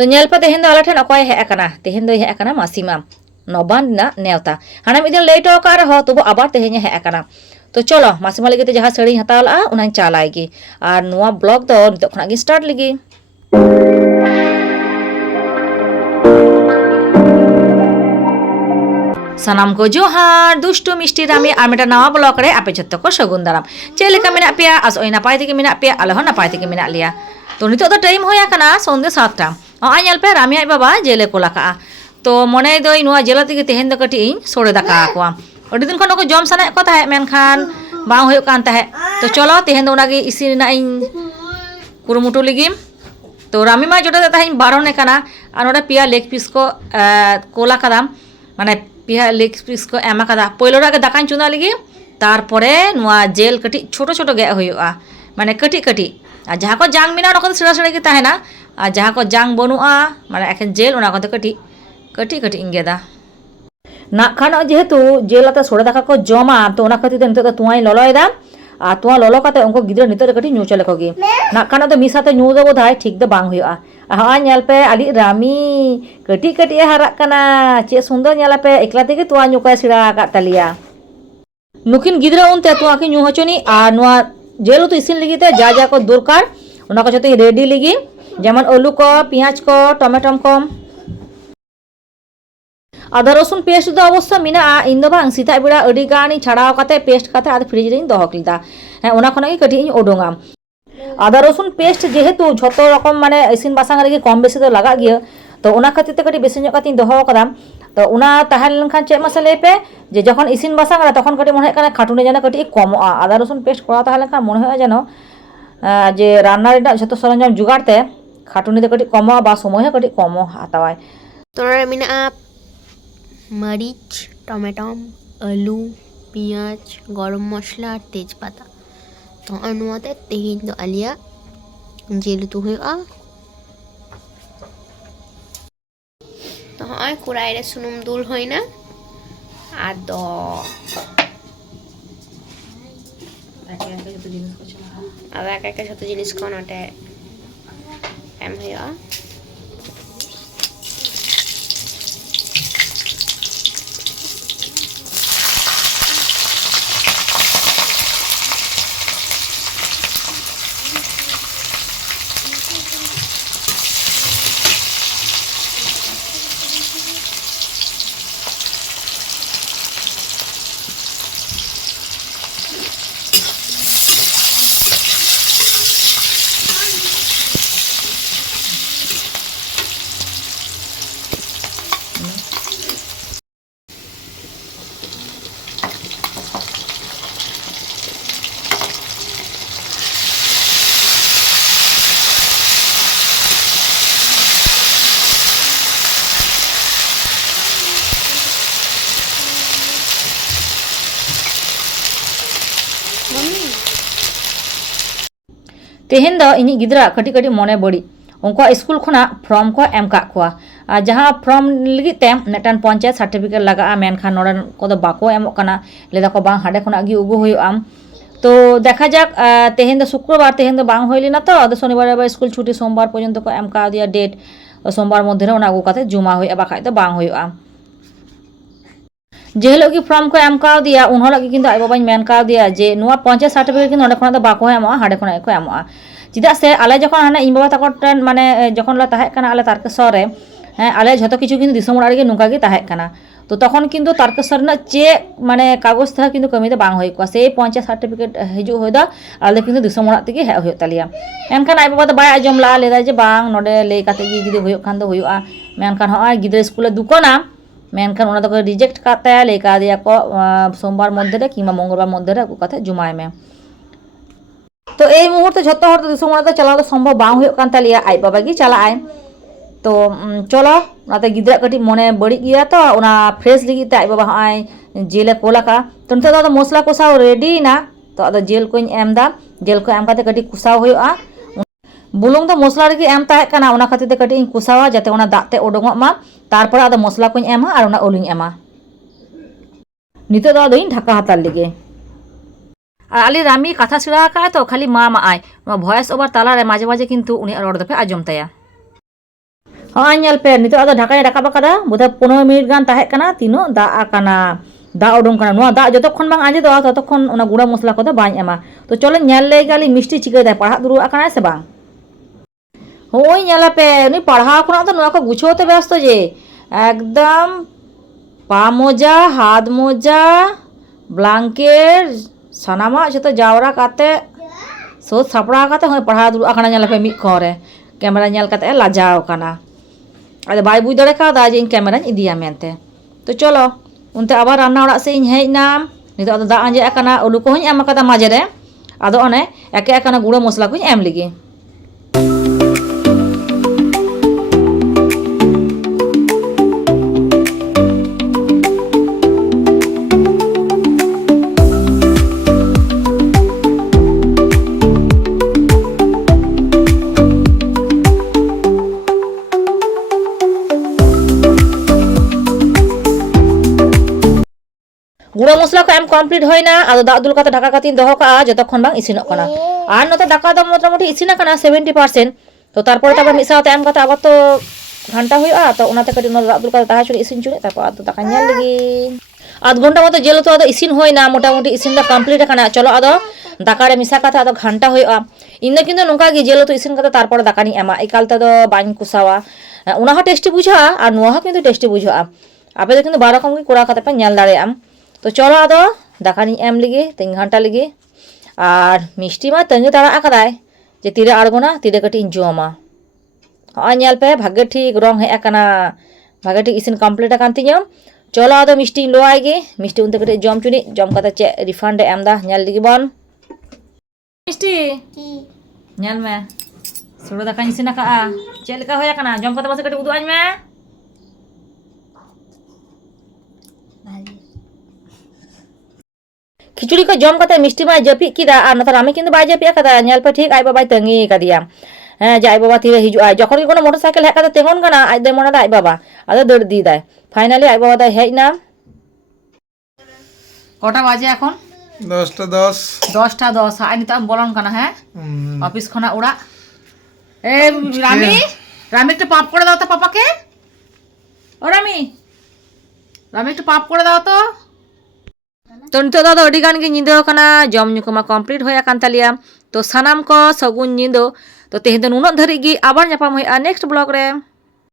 तो नेल पे तेहेन दो आले ठेन अकय हे अकना तेहेन दो हे अकना मासीमा नबान ना नेवता हाना मिदिन लेटो का रहो तबो आबार तेहेन हे अकना तो चलो मासीमा लगे ते जहां सड़ी हताल आ उना चालाय गी और नुआ ब्लॉग दो नितो खना गी स्टार्ट लगी। सानाम को जोहार दुष्टु मिष्टि रामी और मेटा नवा ब्लॉग रे आपे जत्तो को सगुन दाराम चेलेका मेना पेया आसोय नापाय तेगे मेना पेया आले हो नापाय तेगे मेना लिया। तो नितो तो टाइम होया कना संदे 7टा आ नेल पे रामी आय बाबा जेले को लाका तो मने दोई नुआ जेला तेगे तेहेन दो कटी सोड़े दाका कोआ अडी दिन खन को जम साना को ताहे मेनखान बांग होयो कान ताहे तो चलो तेहेन दो उनागे इसिन ना इन कुरुमुटु लगी। तो रामी मा जोटा ताहे बारने कना आ नोडे पिया लेग पीस को कोला कदाम माने पिया लेग पीस को एमा कदा पहिलो रागे दाकान चुना लगी तारपरे नुआ जेल कटी छोटो छोटो गे होयोआ माने कटी कटी आ जहाँ को जांग मिना ओना को सड़ा सड़ा गे ताहेना आ जहाँ को जांग बनुआ माने एखन जेल ओना को कटी कटी कटी इंगेदा ना खान जेहेतु जेल आते सोड़े दाका को जमा तो ओना खातिर नितो दो तुआई ललोयदा आ तुआ ललो काते उनको गिद्रा नितो दो कटी न्यू चले कोगी ना खान दो मिसाते न्यू दो बोधाय ठीक दो बांग होयोआ आ नेल पे आली रामी कटी कटी हारा कना चे सुंदर नेला पे एकला तेगे तुआ न्यू का सिरा का तलिया नुकिन गिद्रा उनते तुआ की न्यू हचोनी आ नुआ जेल तो इसिन लगी ते जा जा को दरकार ओना को जते रेडी लगी जेमन आलू को पियाज को टमेटम को आदा रसुन पेस्ट दो अवश्य मिना इन दो बांग सीता बेड़ा अडी गानी छाड़ाव काते पेस्ट काते आद फ्रिज रे दोहो किदा हे ओना खना कटी ओडोंगा आदा रसुन पेस्ट जेहेतु झोतो रकम माने इसिन बासांग रे कम बेसी दो लगा गिया तो ओना खातिर ते कटी बेसी ᱧᱚᱜ काती दोहो कदा तो ओना ताहेन लनखान चे मसा ले पे जे जखन इसिन बासांग रा तखन कटी मने कना खाटुने जाना कटी कमोआ आदा रसुन पेस्ट करा ताहेन लनखान मने होय जानो जे रान्ना रे झोतो सरंजाम जुगाड़ते खाटुने दो कटी कमोआ बा समय हो कटी कमो हातावाय तो मेना मरीच टमेटम आलू पियाज गरम मसला और तेजपाता तो अनुवाते तेहेन दो आलिया जेल तो हुआ तो हाँ कुराई रे सुनुम दुल होय ना आदो अब एक एक जतो जिनिस को नटे एम हुआ तेहेन दो इनी गिद्रा कटी कटी मने बड़ी उनको स्कूल खुना फॉर्म को एम का खुआ आ जहाँ फॉर्म लगी ते नेटान पंचायत सर्टिफिकेट लगा मेनखान नोडन को दो बाको एमो कना लेदा को बांग हाडे खुना गी उगु हुयो आम तो देखा जाक तेहेन दो शुक्रवार तेहेन दो बांग होइली ना तो आदो शनिवार स्कूल छुट्टी सोमवार पर्यंत को एम का दिया डेट सोमवार मध्य रे ओना अगु काते जुमा होय बाखाय तो बांग होयो आम जेहलो की फॉर्म को एम का दिया उन हला की किंतु आई बाबाई मेन का दिया जे नुआ पंचायत सर्टिफिकेट किंतु ओंडे खना दो बाको एमो हाडे खना को एमो चिदा से आले जखन हाना इन बाबा तको माने जखन ला ताहे कना आले तारकेश्वर रे हैं आले झतो किछु किंतु दिसम ओड़ा रे नुका गे ताहे कना तो तखन किंतु तारकेश्वर ना चे माने कागज था किंतु कमी दो बांग होय को से पंचायत सर्टिफिकेट हिजु होय दा आले किंतु दिसम ओड़ा तेगे हे होय तालिया एनखान आई बाबा तो बाय आजम ला लेदा जे बांग नोडे ले काते गी जुदी होय खान दो होयआ मेनखान होय गिद्रा स्कूल दुकोना मेनखान ओना दो रिजेक्ट काते ले का दिया को सोमवार मध्य रे किमा मंगलवार मध्य रे काते जुमाय में तो এই মুহূর্তে যত হর দিশম ওনাতে চালানো সম্ভব বাং হয়ে কান তালিয়া আই বাবা কি চালায় तो चलो नाते गिद्रा कटी मने बड़ी गया तो ओना फ्रेश लगी ते आई बाबा हाय जेले कोला का तो नते तो मसला कोसाव रेडी ना तो अद जेल को एम दा जेल को एम काते कटी कुसाव होयआ बुलुंग तो मसला रे एम ताहे कना ओना खातिर ते कटी कुसावा जाते ओना दाते ओडोंगो मा तारपर अद मसला को एमा और ओना ओलिंग एमा नितो दा दोइन ढाका हातार लगे और आली रामी कथा सिड़ा का तो खाली मा मा आय भॉइस ओवर ताला रे माजे माजे किंतु उनी रोड दफे आजम ताया ᱦᱚᱸᱜᱼᱚᱭ ᱧᱮᱞ ᱯᱮ ᱱᱤᱛᱚᱜ ᱟᱫᱚ ᱰᱷᱟᱠᱟᱧ ᱨᱟᱠᱟᱵ ᱟᱠᱟᱫᱟ ᱵᱳধᱦᱚᱭ 15 ᱢᱤᱱᱤᱴ ᱜᱟᱱ ᱛᱟᱦᱮᱸ ᱠᱟᱱᱟ ᱛᱤᱱᱟᱹᱜ ᱫᱟᱜ ᱟᱠᱟᱱᱟ ᱫᱟᱜ ᱩᱰᱩᱝ ᱠᱟᱱᱟ ᱱᱚᱣᱟ ᱫᱟᱜ ᱡᱚᱛᱚᱠᱷᱚᱱ ᱵᱟᱝ ᱟᱸᱡᱮᱫᱚᱜᱼᱟ ᱛᱚᱛᱚᱠᱷᱚᱱ ᱚᱱᱟ ᱜᱩᱲᱟᱹ ᱢᱚᱥᱞᱟ ᱠᱚᱫᱚ ᱵᱟᱹᱧ ᱮᱢᱟ ᱛᱚ ᱪᱚᱞᱚ ᱧᱮᱞ ᱞᱮᱜᱮ ᱟᱹᱞᱤᱧ ᱢᱤষ্টি ᱪᱤᱠᱟᱹᱭᱮᱫᱟᱭ ᱯᱟᱲᱦᱟᱜ ᱫᱩᱲᱩᱵ ᱟᱠᱟᱱᱟᱭ ᱥᱮ ᱵᱟᱝ ᱦᱳᱭ ᱧᱮᱞᱟᱯᱮ ᱩᱱᱤ ᱯᱟᱲᱦᱟᱣ ᱠᱷᱚᱱᱟᱜ ᱫᱚ ᱱᱚᱣᱟ ᱠᱚ ᱜᱩᱪᱷᱟᱹᱣ তে ব্যস্ত যে একদম পা মোজা হাত মোজা ব্ল্যাঙ্কেট সানামা ᱡᱚᱛᱚ ᱡᱟᱣᱨᱟ ᱠᱟᱛᱮ ᱥᱳᱫ ᱥᱟᱯᱲᱟᱣ ᱠᱟᱛᱮ ᱦᱚᱸ ᱯᱟᱲᱦᱟᱣ ᱫᱩᱲᱩᱵ ᱟᱠᱟᱱᱟ ᱧᱮᱞᱟᱯᱮ ᱢᱤᱫ ᱠᱷᱚᱱ ᱨᱮ ᱠᱮᱢᱮᱨᱟ ᱧᱮᱞ ᱠᱟᱛᱮ ᱞᱟᱡᱟᱣ ᱟᱠᱟᱱᱟ ᱟᱫᱚ ᱵᱟᱭ ᱵᱩᱡᱽ ᱫᱟᱲᱮ ᱠᱟᱣᱫᱟ ᱡᱮ ᱤᱧ ᱠᱮᱢᱮᱨᱟᱧ ᱤᱫᱤᱭᱟ ᱢᱮᱱᱛᱮ ᱛᱚ ᱪᱚᱞᱚ ᱚᱱᱛᱮ ᱟᱵᱟᱨ ᱨᱟন্না ᱚᱲᱟᱜ ᱥᱮᱫ ᱤᱧ ᱦᱮᱡ ᱮᱱᱟ ᱱᱤᱛᱚᱜ ᱟᱫᱚ ᱫᱟᱜ ᱟᱸᱡᱮᱫ ᱟᱠᱟᱱᱟ ᱟᱹᱞᱩ ᱠᱚᱦᱚᱸᱧ ᱮᱢ ᱟᱠᱟᱫᱟ ᱢᱟঝে ᱨᱮ ᱟᱫᱚ ᱚᱱᱮ ᱮᱠᱮ ᱮᱠᱮ ᱜᱩᱲᱟᱹ ᱢᱚᱥᱞᱟ ᱠᱚᱧ ᱮᱢ ᱞᱮᱜᱮ গুঁড়ো মশলা কো এম কমপ্লিট হয় না আদো দাগ দুল কাতে ঢাকা কাতিন দহ কা যতক্ষণ বাং ইসিনক কানা আর নতে দাকা দ মোটামুটি ইসিনা কানা 70% তো তারপরে তারপর মিদ সাথে এম কাতে আবার তো ঘন্টা হইয়া তো ওনাতে কাটি দাগ দুল কাতে তাহা চুরি ইসিন চুরি তারপর আদো দাকা ñal লাগি আধ ঘন্টা মতো জেলো তো আদো ইসিন হয় না মোটামুটি ইসিন দা কমপ্লিট কানা চলো আদো দাকারে মিশা কাতে আদো ঘন্টা হইয়া ইন্দা কিন্তু নঙ্কা গি জেলো তো ইসিন কাতে তারপরে দাকা নি এমা একালতে দো বাñ কুসাওয়া ওনা হো টেস্টি বুঝা আর নোয়া হো কিন্তু টেস্টি বুঝা আপে তো কিন্তু 12 রকম কি কোরা কাতে পা ñal দাঁড়ে আম তো চলো আদো দাকানি এম লিগে 3 ঘন্টা লিগে আর মিষ্টি মা তঙ্গে তারা আকাদাই যে তীরে আড়গোনা তীরে কাটি জমা হয় ñal পে ভাগ্যে ঠিক রং হে আকানা ভাগ্যে ঠিক ইসিন কমপ্লিট আকান তিᱧ চলো আদো মিষ্টি লো আইগে মিষ্টি উনতে কাটি জম চুনি জম কাতে চে রিফান্ড এম দা ñal লিগে বন মিষ্টি কি ñal মে সুড়ো দাকানি ইসিন আকা চে লেকা হই আকানা জম কাতে বসে কাটি উদু আইন মে খিচুড়ি को जम करते मिष्टी माय जपी किदा আর নতর আমি কিন্তু বাই জপি কাদা ñal পে ঠিক আই বাবাই তঙ্গি কাদিয়া হ্যাঁ যাই বাবা তিরে হিজু আই যখন কি কোনো মোটরসাইকেল হেক কাতে তেমন কানা আই দে মনা দা আই বাবা আদো দৌড় দি দেয় ফাইনালি আই বাবা দা হেই না কটা বাজে এখন 10টা 10 10টা 10 আই নিতাম বলন কানা হ্যাঁ অফিস খনা ওড়া এ রামি রামি একটু পাপ করে দাও তো পাপাকে ও রামি রামি একটু পাপ করে দাও তো तो नितो दादा अड़ी गान गे निंदो कना जम ᱧᱩ ᱠᱚᱢᱟ कमप्लीट होया कान तालिया तो सानाम को सगुन निंदो तो तेहें दो नुनत धरी गी आबार ᱧᱟᱯᱟᱢ होया नेक्स्ट ब्लॉग रे।